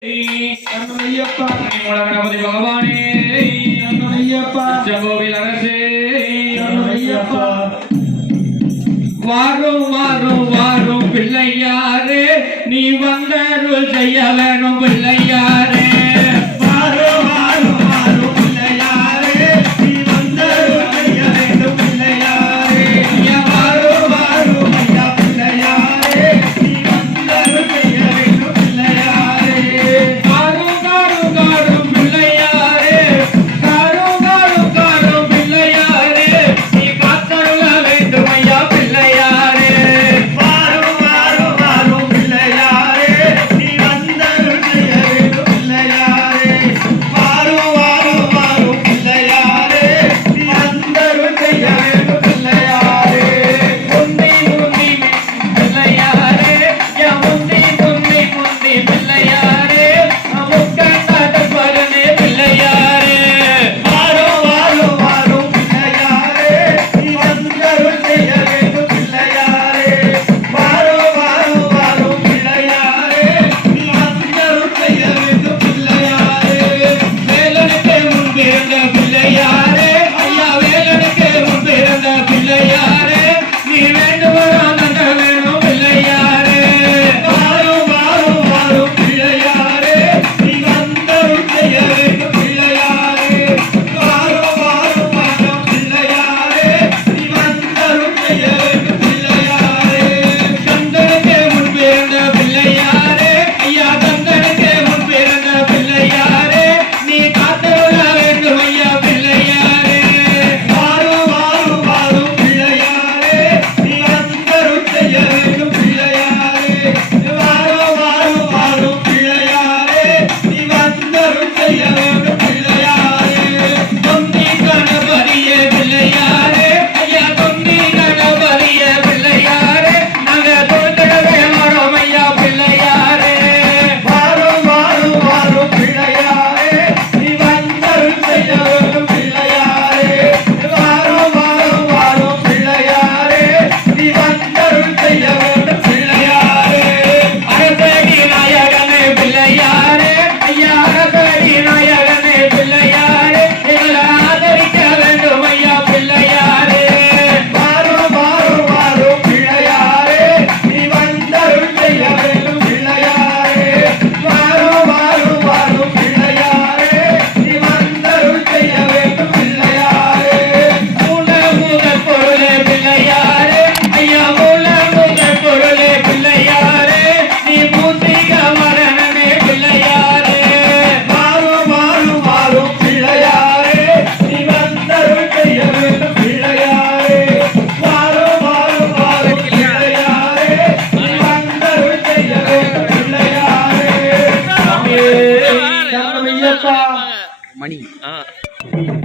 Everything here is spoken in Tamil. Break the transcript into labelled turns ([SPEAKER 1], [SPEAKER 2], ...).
[SPEAKER 1] அண்ணனையப்பா
[SPEAKER 2] உலகணபதி பகவானே.
[SPEAKER 1] அண்ணனையப்பா.
[SPEAKER 2] ஜம்போவில் அரசே.
[SPEAKER 1] அண்ணனையப்பா.
[SPEAKER 2] வாரும் நீ வந்தருள் செய்ய வேணும் பிள்ளையார்.
[SPEAKER 3] 嗯。